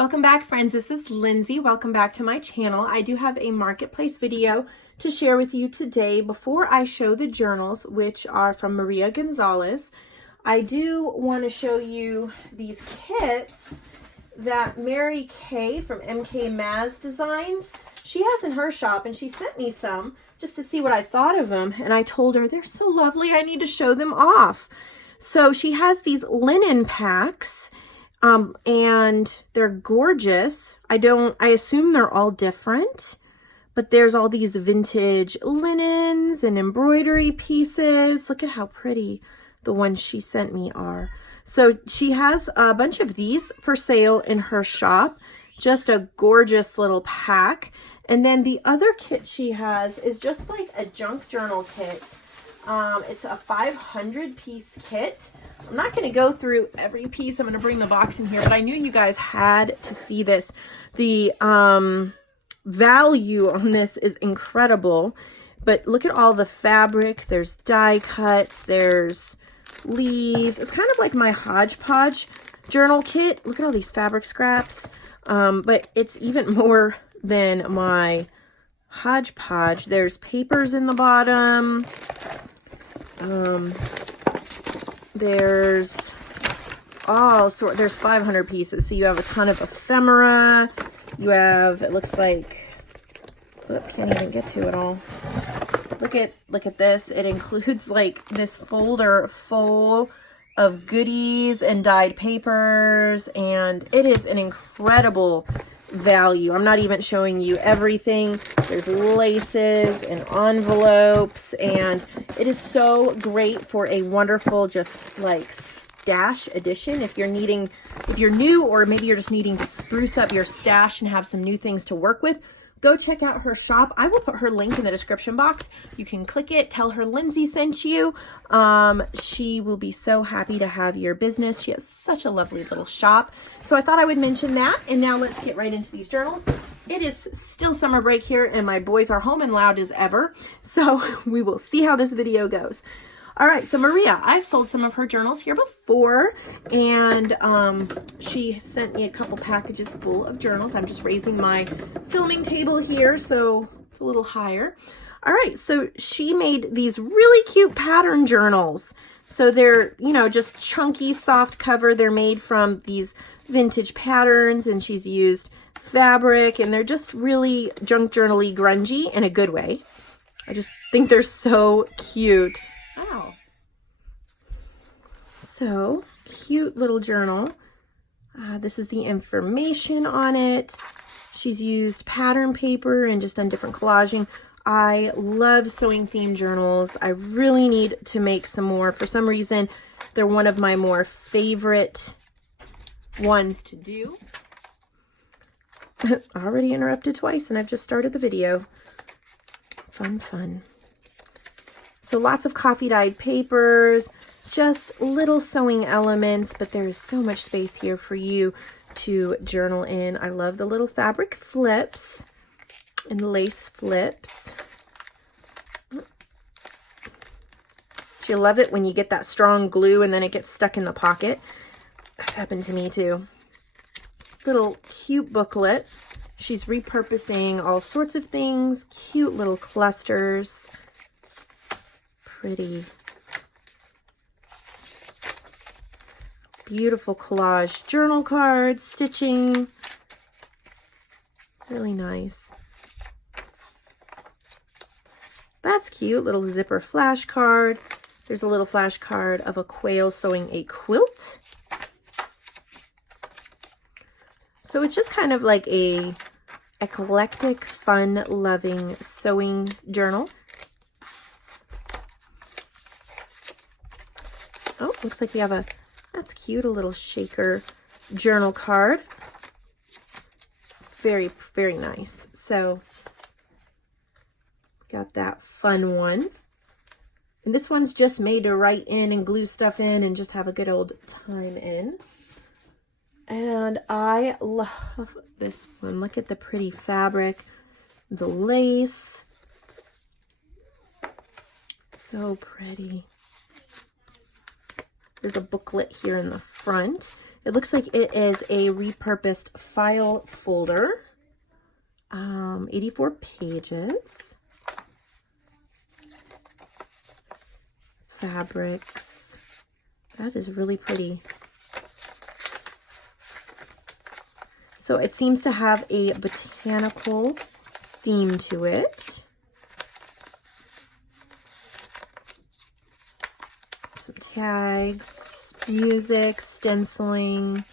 Welcome back, friends. This is Lindsay. Welcome back to my channel. I do have a marketplace video to share with you today. Before I show the journals, which are from Maria Gonzalez, I do want to show you these kits that Mary Kay from MK Maz Designs, she has in her shop, and she sent me some just to see what I thought of them. And I told her, they're so lovely, I need to show them off. So she has these linen packs. And they're gorgeous. I assume they're all different, but there's all these vintage linens and embroidery pieces. Look at how pretty the ones she sent me are. So she has a bunch of these for sale in her shop. Just a gorgeous little pack. And then the other kit she has is just like a junk journal kit. It's a 500 piece kit. I'm not going to go through every piece. I'm going to bring the box in here, but I knew you guys had to see this. The value on this is incredible, but look at all the fabric. There's die cuts, there's leaves. It's kind of like my hodgepodge journal kit. Look at all these fabric scraps, but it's even more than my hodgepodge. There's papers in the bottom. There's all sorts. There's 500 pieces, so you have a ton of ephemera. You have, it looks like, can't even get to it all. Look at this. It includes like this folder full of goodies and dyed papers, and it is an incredible value. I'm not even showing you everything. There's laces and envelopes, and it is so great for a wonderful just like stash edition if you're new, or maybe you're just needing to spruce up your stash and have some new things to work with. Go check out her shop. I will put her link in the description box. You can click it, tell her Lindsay sent you. She will be so happy to have your business. She has such a lovely little shop. So I thought I would mention that. And now let's get right into these journals. It is still summer break here, and my boys are home and loud as ever. So we will see how this video goes. All right, so Maria, I've sold some of her journals here before, and she sent me a couple packages full of journals. I'm just raising my filming table here so it's a little higher. All right, so she made these really cute pattern journals. So they're, you know, just chunky, soft cover. They're made from these vintage patterns, and she's used fabric, and they're just really junk journal-y, grungy in a good way. I just think they're so cute. Wow. So cute little journal. This is the information on it. She's used pattern paper and just done different collaging. I love sewing themed journals. I really need to make some more. For some reason, they're one of my more favorite ones to do. Already interrupted twice, and I've just started the video. Fun. So lots of coffee dyed papers, just little sewing elements, but there is so much space here for you to journal in. I love the little fabric flips and lace flips. You love it when you get that strong glue and then it gets stuck in the pocket. That's happened to me too. Little cute booklet. She's repurposing all sorts of things, cute little clusters. Pretty. Beautiful collage journal cards, stitching. Really nice. That's cute. Little zipper flash card. There's a little flash card of a quail sewing a quilt. So it's just kind of like a eclectic, fun-loving sewing journal. Oh, looks like we have that's cute, a little shaker journal card. Very, very nice. So, got that fun one. And this one's just made to write in and glue stuff in and just have a good old time in. And I love this one. Look at the pretty fabric, the lace. So pretty. There's a booklet here in the front. It looks like it is a repurposed file folder. 84 pages. Fabrics. That is really pretty. So it seems to have a botanical theme to it. Some tags, music, stenciling.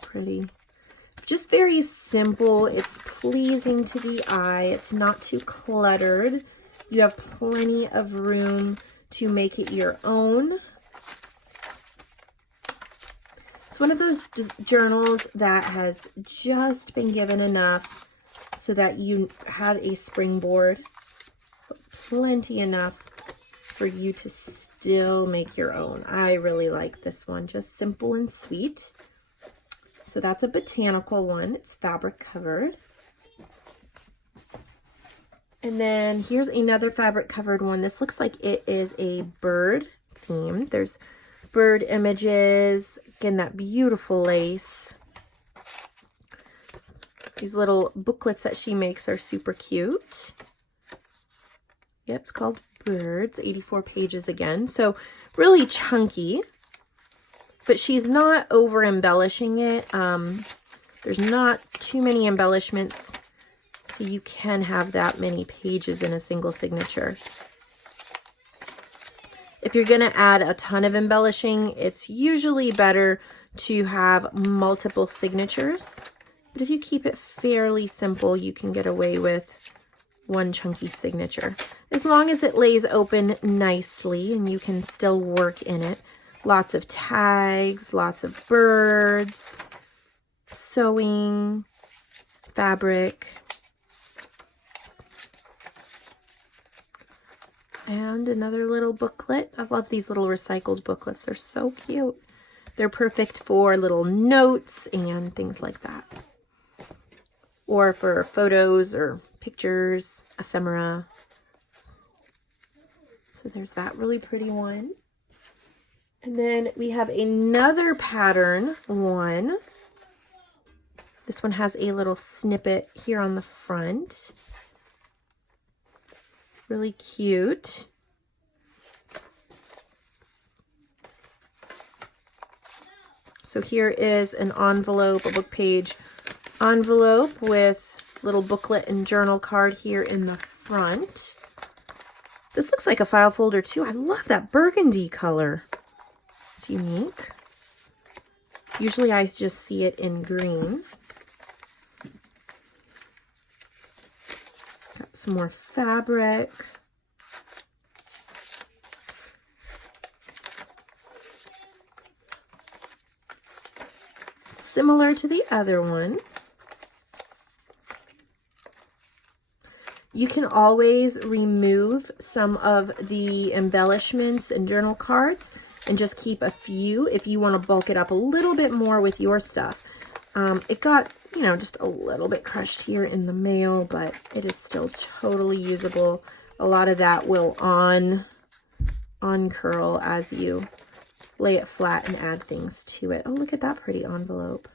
Pretty. Just very simple. It's pleasing to the eye. It's not too cluttered. You have plenty of room to make it your own. It's one of those journals that has just been given enough so that you had a springboard, but plenty enough for you to still make your own. I really like this one, just simple and sweet. So that's a botanical one. It's fabric covered. And then here's another fabric covered one. This looks like it is a bird themed. There's bird images. Again, that beautiful lace. These little booklets that she makes are super cute. Yep, it's called Birds. 84 pages again. So really chunky. But she's not over embellishing it. There's not too many embellishments, so you can have that many pages in a single signature. If you're going to add a ton of embellishing, it's usually better to have multiple signatures. But if you keep it fairly simple, you can get away with one chunky signature. As long as it lays open nicely and you can still work in it. Lots of tags, lots of birds, sewing, fabric, and another little booklet. I love these little recycled booklets. They're so cute. They're perfect for little notes and things like that. Or for photos or pictures, ephemera. So there's that really pretty one. And then we have another pattern one. This one has a little snippet here on the front. Really cute. So here is an envelope, a book page envelope with little booklet and journal card here in the front. This looks like a file folder too. I love that burgundy color. It's unique. Usually I just see it in green. Got some more fabric. Similar to the other one. You can always remove some of the embellishments and journal cards and just keep a few if you want to bulk it up a little bit more with your stuff. It got, you know, just a little bit crushed here in the mail, but it is still totally usable. A lot of that will uncurl as you lay it flat and add things to it. Oh, look at that pretty envelope.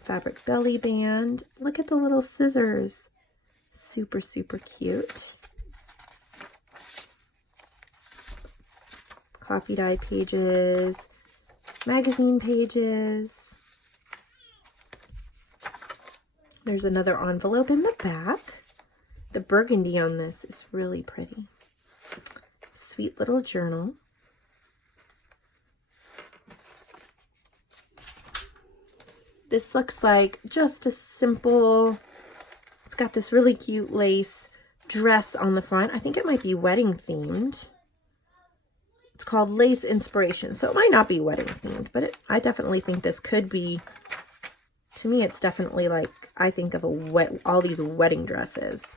Fabric belly band. Look at the little scissors. Super, super cute. Coffee dye pages, magazine pages. There's another envelope in the back. The burgundy on this is really pretty. Sweet little journal. This looks like just a simple, it's got this really cute lace dress on the front. I think it might be wedding themed. It's called Lace Inspiration, so it might not be wedding themed, but I definitely think this could be. To me, it's definitely like, I think of all these wedding dresses.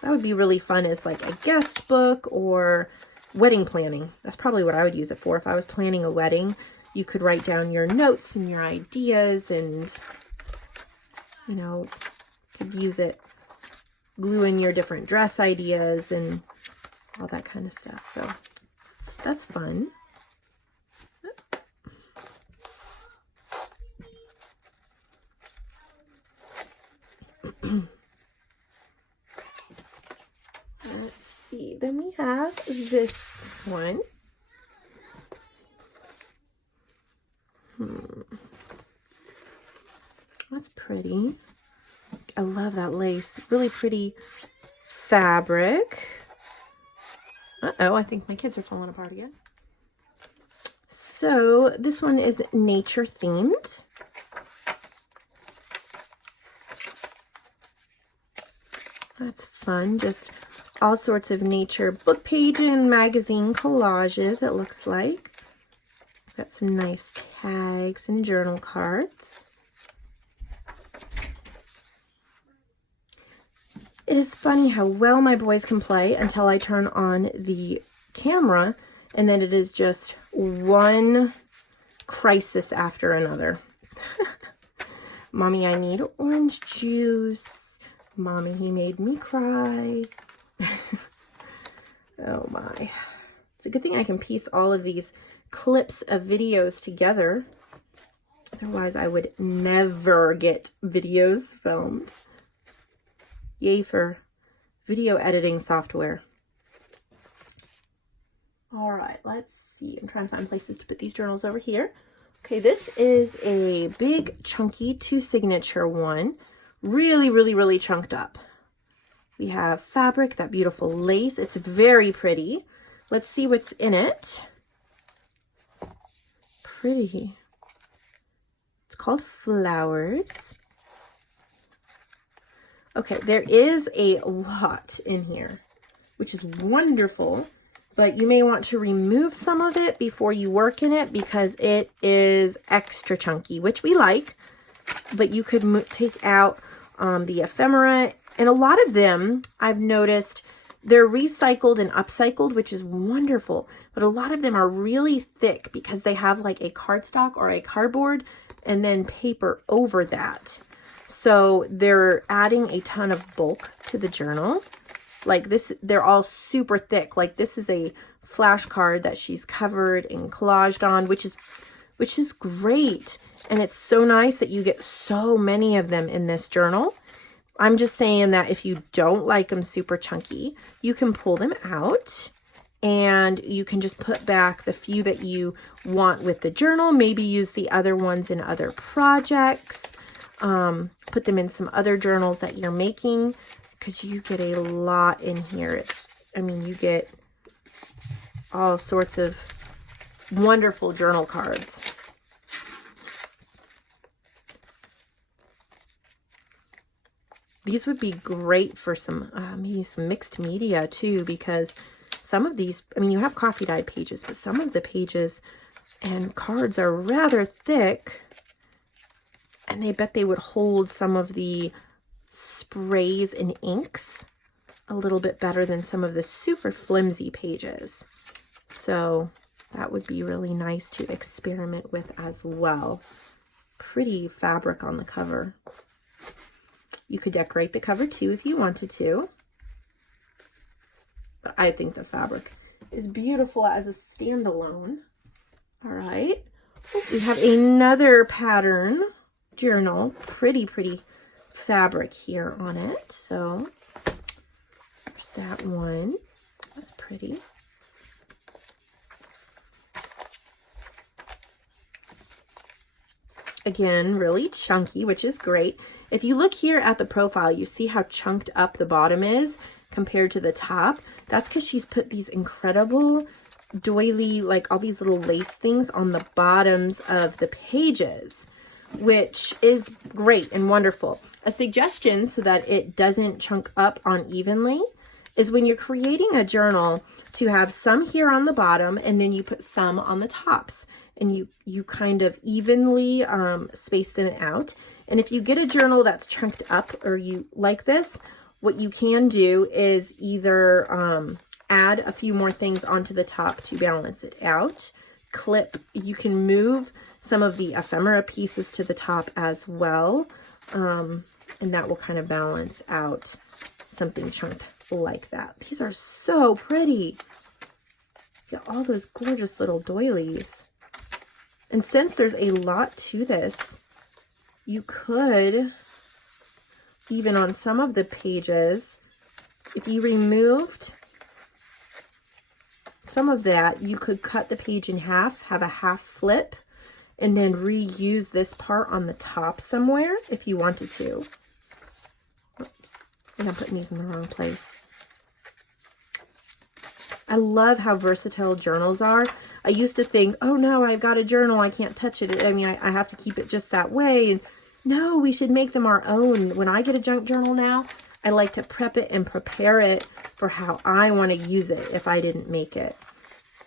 That would be really fun as like a guest book or wedding planning. That's probably what I would use it for. If I was planning a wedding, you could write down your notes and your ideas and, you know, could use it, glue in your different dress ideas and all that kind of stuff. So that's fun. Let's see, then we have this one. That's pretty. I love that lace. Really pretty fabric. Uh-oh, I think my kids are falling apart again. So this one is nature themed. That's fun. Just all sorts of nature book page and magazine collages, it looks like. Got some nice tags and journal cards. It is funny how well my boys can play until I turn on the camera, and then it is just one crisis after another. Mommy, I need orange juice. Mommy, he made me cry. Oh my. It's a good thing I can piece all of these clips of videos together. Otherwise, I would never get videos filmed. Yay for video editing software. All right, let's see. I'm trying to find places to put these journals over here. Okay, this is a big, chunky 2 signature one. Really, really, really chunked up. We have fabric, that beautiful lace. It's very pretty. Let's see what's in it. Pretty. It's called Flowers. Okay, there is a lot in here, which is wonderful, but you may want to remove some of it before you work in it because it is extra chunky, which we like, but you could take out the ephemera, and a lot of them, I've noticed, they're recycled and upcycled, which is wonderful, but a lot of them are really thick because they have like a cardstock or a cardboard and then paper over that. So they're adding a ton of bulk to the journal. Like this, they're all super thick. Like this is a flashcard that she's covered in collage on, which is great. And it's so nice that you get so many of them in this journal. I'm just saying that if you don't like them super chunky, you can pull them out and you can just put back the few that you want with the journal. Maybe use the other ones in other projects. Put them in some other journals that you're making because you get a lot in here. You get all sorts of wonderful journal cards. These would be great for some, maybe some mixed media too, because some of these, you have coffee dyed pages, but some of the pages and cards are rather thick. And I bet they would hold some of the sprays and inks a little bit better than some of the super flimsy pages. So that would be really nice to experiment with as well. Pretty fabric on the cover. You could decorate the cover too if you wanted to. But I think the fabric is beautiful as a standalone. All right. We have another pattern journal. Pretty fabric here on it. So there's that one. That's pretty. Again, really chunky, which is great. If you look here at the profile, you see how chunked up the bottom is compared to the top. That's because she's put these incredible doily, like all these little lace things on the bottoms of the pages, which is great and wonderful. A suggestion so that it doesn't chunk up unevenly is when you're creating a journal to have some here on the bottom and then you put some on the tops, and you kind of evenly space them out. And if you get a journal that's chunked up or you like this, what you can do is either add a few more things onto the top to balance it out. You can move some of the ephemera pieces to the top as well. And that will kind of balance out something chunked like that. These are so pretty. Got all those gorgeous little doilies. And since there's a lot to this, you could, even on some of the pages, if you removed some of that, you could cut the page in half, have a half flip, and then reuse this part on the top somewhere if you wanted to. I think I'm putting these in the wrong place. I love how versatile journals are. I used to think, oh no, I've got a journal, I can't touch it. I mean, I have to keep it just that way. And no, we should make them our own. When I get a junk journal now, I like to prep it and prepare it for how I want to use it if I didn't make it.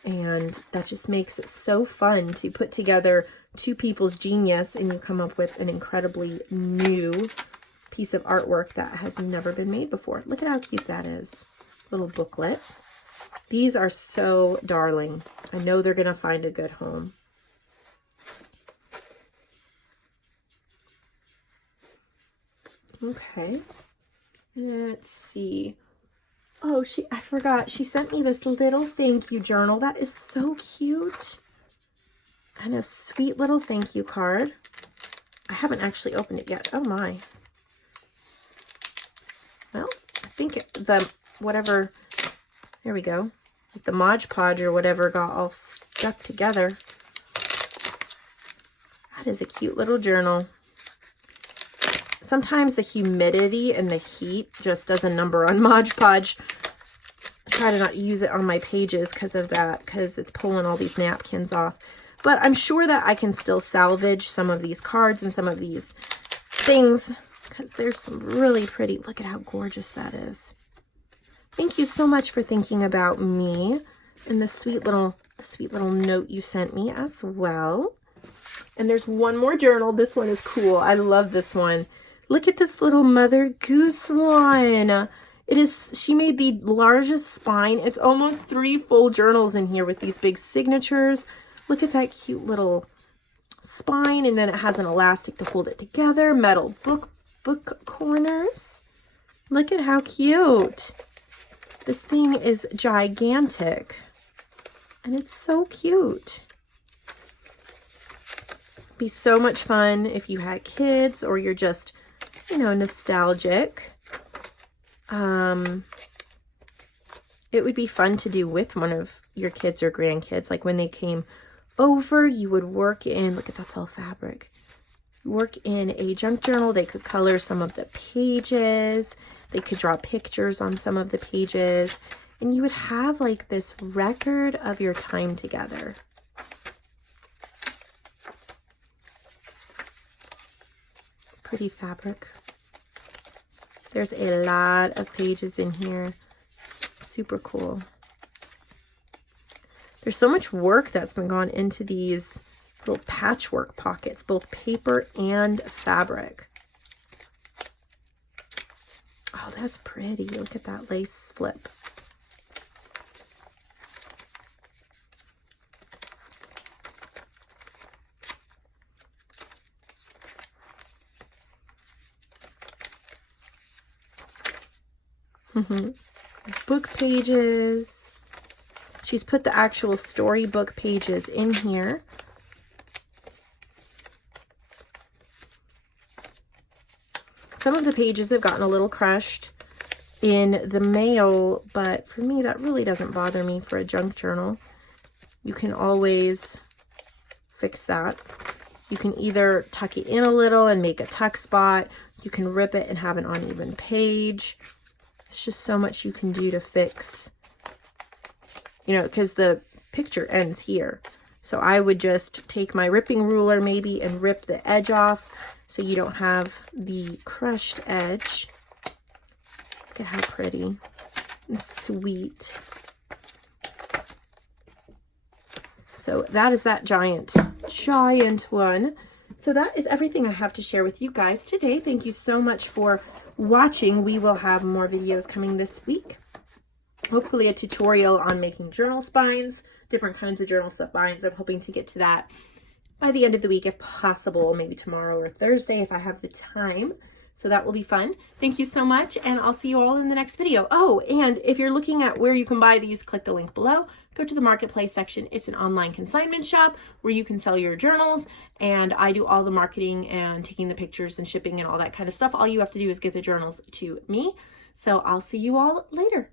And that just makes it so fun to put together two people's genius and you come up with an incredibly new piece of artwork that has never been made before. Look at how cute that is. Little booklet. These are so darling. I know they're going to find a good home. Okay. Let's see. Oh, I forgot. She sent me this little thank you journal. That is so cute. And a sweet little thank you card. I haven't actually opened it yet. Oh my. Well, I think whatever, there we go. Like the Mod Podge or whatever got all stuck together. That is a cute little journal. Sometimes the humidity and the heat just does a number on Mod Podge. I try to not use it on my pages because of that, because it's pulling all these napkins off. But I'm sure that I can still salvage some of these cards and some of these things because there's some really pretty, look at how gorgeous that is. Thank you so much for thinking about me and the sweet little note you sent me as well. And there's one more journal. This one is cool. I love this one. Look at this little Mother Goose one. She made the largest spine. It's almost 3 full journals in here with these big signatures. Look at that cute little spine. And then it has an elastic to hold it together. Metal book corners. Look at how cute. This thing is gigantic. And it's so cute. Be so much fun if you had kids or you're just, you know, nostalgic. It would be fun to do with one of your kids or grandkids. Like when they came over, you would work in, look at that's all fabric. Work in a junk journal. They could color some of the pages. They could draw pictures on some of the pages. And you would have like this record of your time together. Pretty fabric. There's a lot of pages in here. Super cool. There's so much work that's been gone into these little patchwork pockets, both paper and fabric. Oh, that's pretty. Look at that lace flip. Book pages. She's put the actual storybook pages in here. Some of the pages have gotten a little crushed in the mail, but for me, that really doesn't bother me for a junk journal. You can always fix that. You can either tuck it in a little and make a tuck spot. You can rip it and have an uneven page. It's just so much you can do to fix, you know, because the picture ends here. So I would just take my ripping ruler maybe and rip the edge off so you don't have the crushed edge. Look at how pretty and sweet. So that is that giant one. So that is everything I have to share with you guys today. Thank you so much for watching. We will have more videos coming this week. Hopefully a tutorial on making journal spines, different kinds of journal spines. I'm hoping to get to that by the end of the week if possible, maybe tomorrow or Thursday if I have the time. So that will be fun. Thank you so much, and I'll see you all in the next video. Oh, and if you're looking at where you can buy these, click the link below. Go to the marketplace section. It's an online consignment shop where you can sell your journals, and I do all the marketing and taking the pictures and shipping and all that kind of stuff. All you have to do is get the journals to me. So I'll see you all later.